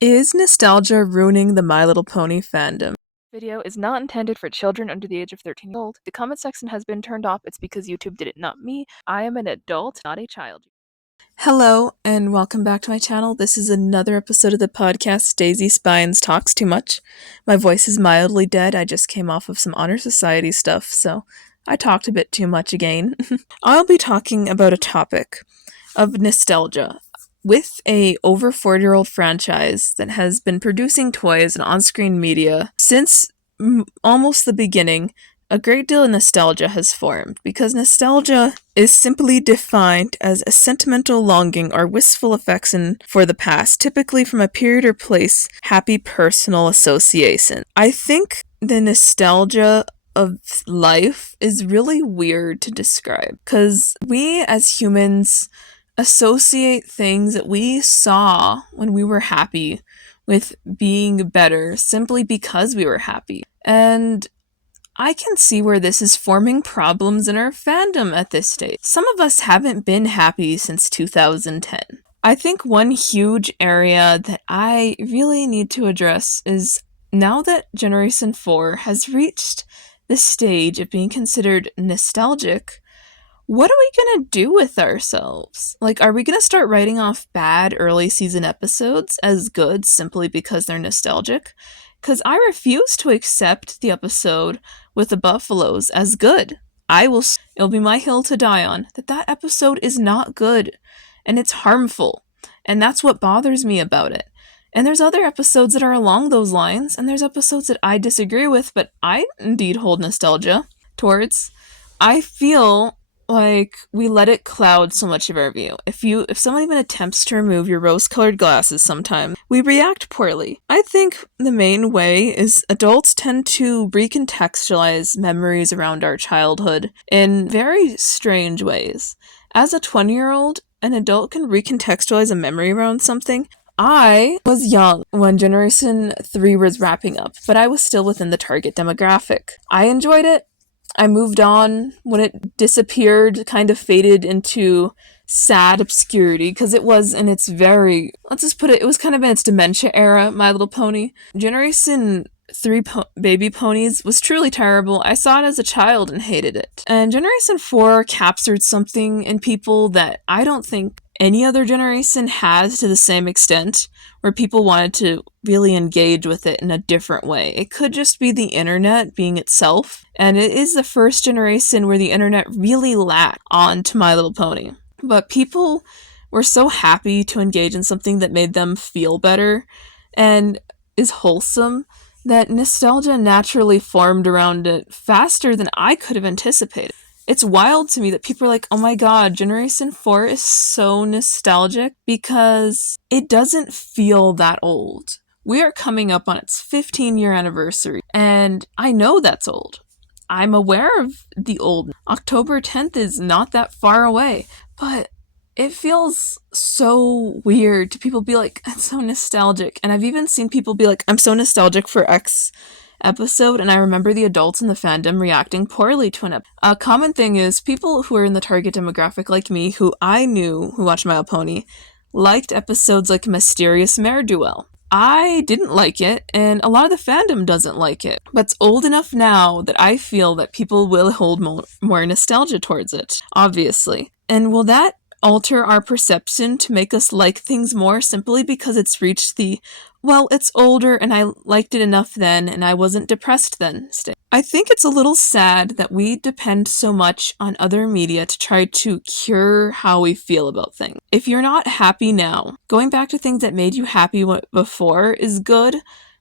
Is nostalgia ruining the My Little Pony fandom? Video is not intended for children under the age of 13 years old. The comment section has been turned off. It's because YouTube did it, not me. I am an adult, not a child. Hello, and welcome back to my channel. This is another episode of the podcast Daisy Spines Talks Too Much. My voice is mildly dead. I just came off of some Honor Society stuff, so I talked a bit too much again. I'll be talking about a topic of nostalgia with a over 40-year-old franchise that has been producing toys and on-screen media since almost the beginning. A great deal of nostalgia has formed because nostalgia is simply defined as a sentimental longing or wistful affection for the past, typically from a period or place, happy personal association. I think the nostalgia of life is really weird to describe because we as humans associate things that we saw when we were happy with being better simply because we were happy. And I can see where this is forming problems in our fandom at this stage. Some of us haven't been happy since 2010. I think one huge area that I really need to address is now that Generation 4 has reached the stage of being considered nostalgic, what are we gonna do with ourselves? Like, are we gonna start writing off bad early season episodes as good simply because they're nostalgic? Because I refuse to accept the episode with the buffaloes as good. It'll be my hill to die on, that episode is not good, and it's harmful, and that's what bothers me about it. And there's other episodes that are along those lines, and there's episodes that I disagree with, but I indeed hold nostalgia towards. I feel like we let it cloud so much of our view. If someone even attempts to remove your rose-colored glasses sometime, we react poorly. I think the main way is adults tend to recontextualize memories around our childhood in very strange ways. As a 20-year-old, an adult can recontextualize a memory around something. I was young when Generation 3 was wrapping up, but I was still within the target demographic. I enjoyed it. I moved on when it disappeared, kind of faded into sad obscurity, because it was in its very, let's just put it, it was kind of in its dementia era, My Little Pony. Generation 3 Baby Ponies was truly terrible. I saw it as a child and hated it. And Generation 4 captured something in people that I don't think any other generation has to the same extent, where people wanted to really engage with it in a different way. It could just be the internet being itself, and it is the first generation where the internet really latched on to My Little Pony. But people were so happy to engage in something that made them feel better and is wholesome that nostalgia naturally formed around it faster than I could have anticipated. It's wild to me that people are like, oh my god, Generation 4 is so nostalgic because it doesn't feel that old. We are coming up on its 15-year anniversary, and I know that's old. I'm aware of the old. October 10th is not that far away, but it feels so weird to people be like, it's so nostalgic. And I've even seen people be like, I'm so nostalgic for X episode, and I remember the adults in the fandom reacting poorly to an episode. A common thing is people who are in the target demographic like me, who I knew who watched My Little Pony, liked episodes like Mysterious Mare Duel. I didn't like it, and a lot of the fandom doesn't like it, but it's old enough now that I feel that people will hold more nostalgia towards it, obviously. And will that alter our perception to make us like things more simply because it's reached the, well, it's older and I liked it enough then and I wasn't depressed then stage? I think it's a little sad that we depend so much on other media to try to cure how we feel about things. If you're not happy now, going back to things that made you happy before is good,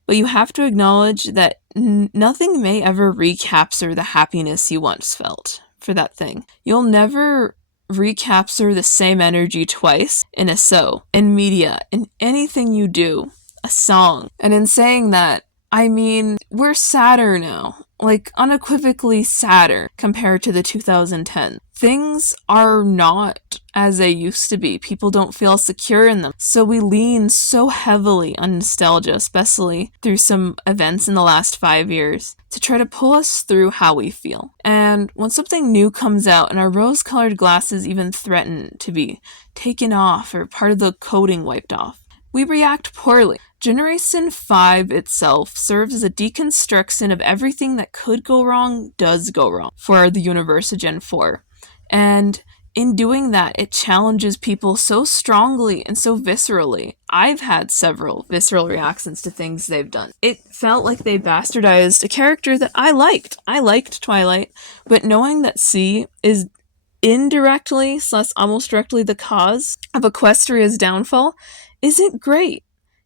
but you have to acknowledge that nothing may ever recapture the happiness you once felt for that thing. You'll never recapture the same energy twice in media, in anything you do, a song. And in saying that, I mean, we're sadder now, like unequivocally sadder compared to the 2010s. Things are not as they used to be. People don't feel secure in them. So we lean so heavily on nostalgia, especially through some events in the last 5 years, to try to pull us through how we feel. And when something new comes out and our rose-colored glasses even threaten to be taken off or part of the coating wiped off, we react poorly. Generation 5 itself serves as a deconstruction of everything that could go wrong does go wrong for the universe of Gen 4. And in doing that, it challenges people so strongly and so viscerally. I've had several visceral reactions to things they've done. It felt like they bastardized a character that I liked. I liked Twilight, but knowing that C is indirectly, / almost directly, the cause of Equestria's downfall isn't great.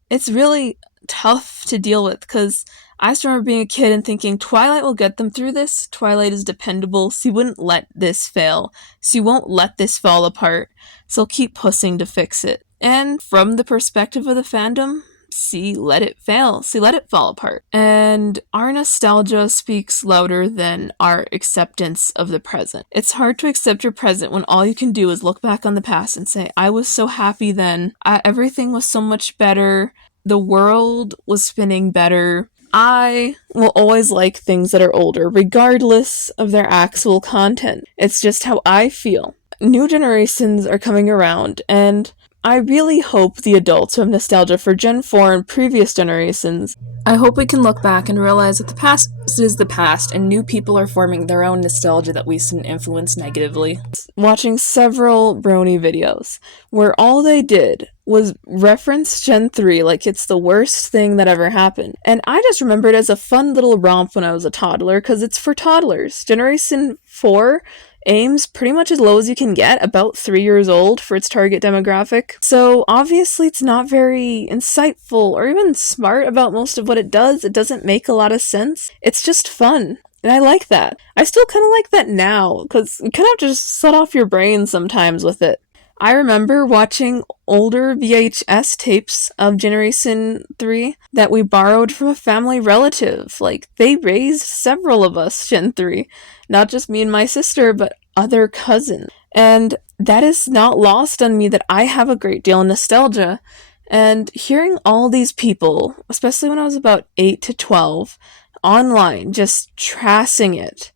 It's really tough to deal with because I just remember being a kid and thinking Twilight will get them through this. Twilight is dependable. She wouldn't let this fail. She won't let this fall apart. So I'll keep pushing to fix it. And from the perspective of the fandom, she let it fail. She let it fall apart. And our nostalgia speaks louder than our acceptance of the present. It's hard to accept your present when all you can do is look back on the past and say, I was so happy then. Everything was so much better. The world was spinning better. I will always like things that are older, regardless of their actual content. It's just how I feel. New generations are coming around, and I really hope the adults who have nostalgia for Gen 4 and previous generations, I hope we can look back and realize that the past is the past and new people are forming their own nostalgia that we shouldn't influence negatively. Watching several Brony videos where all they did was reference Gen 3 like it's the worst thing that ever happened. And I just remember it as a fun little romp when I was a toddler because it's for toddlers. Generation 4 aims pretty much as low as you can get, about 3 years old for its target demographic. So obviously it's not very insightful or even smart about most of what it does. It doesn't make a lot of sense. It's just fun. And I like that. I still kind of like that now, because you kind of just shut off your brain sometimes with it. I remember watching older VHS tapes of Generation 3 that we borrowed from a family relative. Like, they raised several of us Gen 3. Not just me and my sister, but other cousins. And that is not lost on me that I have a great deal of nostalgia. And hearing all these people, especially when I was about 8 to 12, online, just trashing it,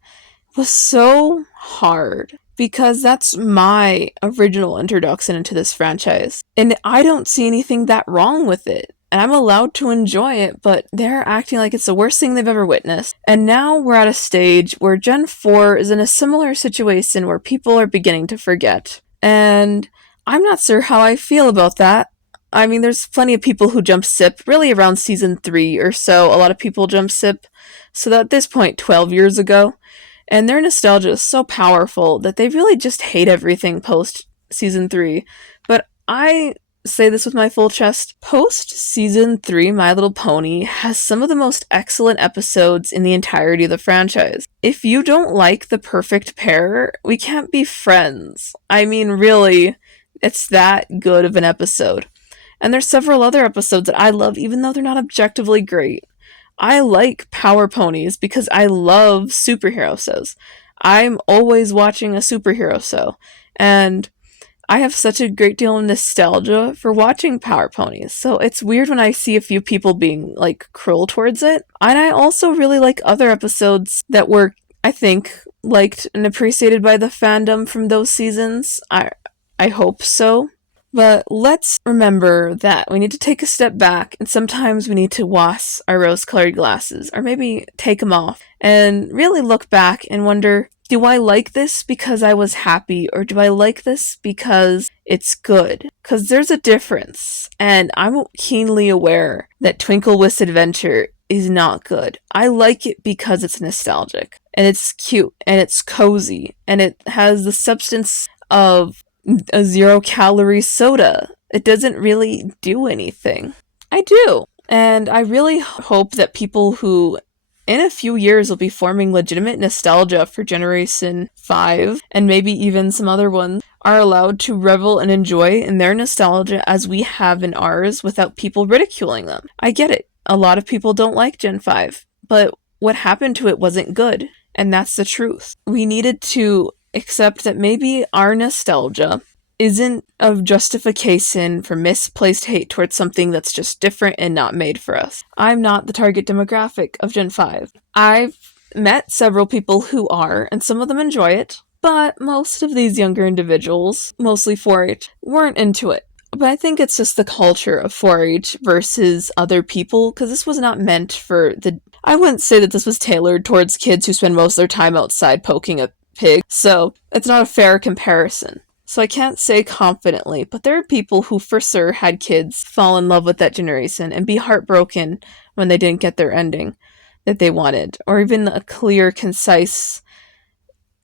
was so hard. Because that's my original introduction into this franchise. And I don't see anything that wrong with it. And I'm allowed to enjoy it, but they're acting like it's the worst thing they've ever witnessed. And now we're at a stage where Gen 4 is in a similar situation where people are beginning to forget. And I'm not sure how I feel about that. I mean, there's plenty of people who jump ship really around season 3 or so. A lot of people jump ship. So at this point, 12 years ago, and their nostalgia is so powerful that they really just hate everything post season 3. But I say this with my full chest. Post season 3, My Little Pony has some of the most excellent episodes in the entirety of the franchise. If you don't like the perfect pair, we can't be friends. I mean, really, it's that good of an episode. And there's several other episodes that I love, even though they're not objectively great. I like Power Ponies because I love superhero shows. I'm always watching a superhero show. And I have such a great deal of nostalgia for watching Power Ponies. So it's weird when I see a few people being, like, cruel towards it. And I also really like other episodes that were, I think, liked and appreciated by the fandom from those seasons. I hope so. But let's remember that we need to take a step back, and sometimes we need to wash our rose-colored glasses, or maybe take them off, and really look back and wonder, do I like this because I was happy, or do I like this because it's good? Because there's a difference, and I'm keenly aware that Twinkle Wish Adventure is not good. I like it because it's nostalgic, and it's cute, and it's cozy, and it has the substance of a 0-calorie soda. It doesn't really do anything. I do. And I really hope that people who in a few years will be forming legitimate nostalgia for Generation 5, and maybe even some other ones, are allowed to revel and enjoy in their nostalgia as we have in ours without people ridiculing them. I get it. A lot of people don't like Gen 5, but what happened to it wasn't good, and that's the truth. We needed to accept that maybe our nostalgia isn't a justification for misplaced hate towards something that's just different and not made for us. I'm not the target demographic of Gen 5. I've met several people who are, and some of them enjoy it, but most of these younger individuals, mostly 4-H, weren't into it. But I think it's just the culture of 4-H versus other people, because this was not meant for the. I wouldn't say that this was tailored towards kids who spend most of their time outside poking a pig, so it's not a fair comparison. So I can't say confidently, but there are people who for sure had kids fall in love with that generation and be heartbroken when they didn't get their ending that they wanted, or even a clear, concise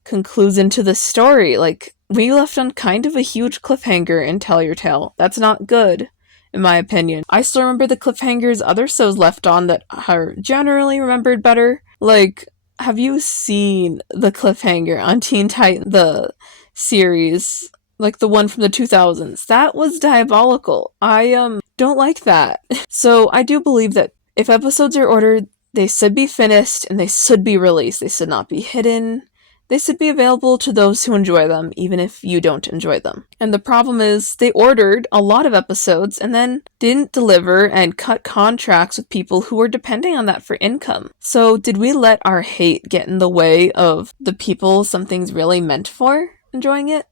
conclusion to the story. Like, we left on kind of a huge cliffhanger in Tell Your Tale. That's not good, in my opinion. I still remember the cliffhangers other shows left on that are generally remembered better. Like, have you seen the cliffhanger on Teen Titan, the series? Like the one from the 2000s. That was diabolical. I don't like that. So I do believe that if episodes are ordered, they should be finished and they should be released. They should not be hidden. They should be available to those who enjoy them, even if you don't enjoy them. And the problem is, they ordered a lot of episodes and then didn't deliver and cut contracts with people who were depending on that for income. So, did we let our hate get in the way of the people something's really meant for enjoying it?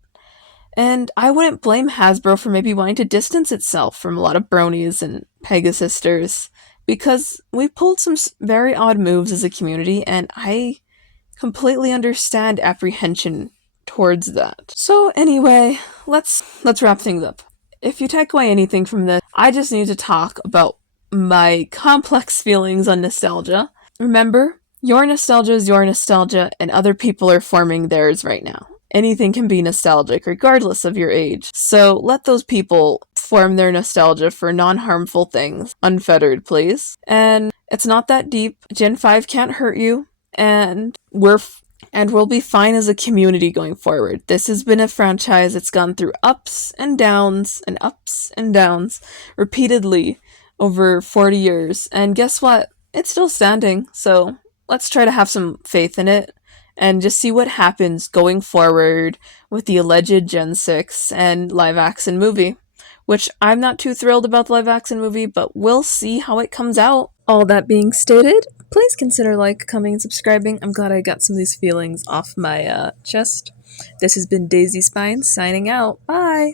And I wouldn't blame Hasbro for maybe wanting to distance itself from a lot of bronies and Pegasisters, because we pulled some very odd moves as a community, and I completely understand apprehension towards that. So anyway, let's wrap things up. If you take away anything from this, I just need to talk about my complex feelings on nostalgia. Remember, your nostalgia is your nostalgia, and other people are forming theirs right now. Anything can be nostalgic, regardless of your age. So let those people form their nostalgia for non-harmful things, unfettered, please. And it's not that deep. Gen 5 can't hurt you, and we'll be fine as a community going forward. This has been a franchise that's gone through ups and downs repeatedly over 40 years. And guess what? It's still standing. So let's try to have some faith in it and just see what happens going forward with the alleged Gen 6 and live action movie. Which I'm not too thrilled about the live action movie, but we'll see how it comes out. All that being stated, please consider coming, and subscribing. I'm glad I got some of these feelings off my chest. This has been Daisy Spines signing out. Bye!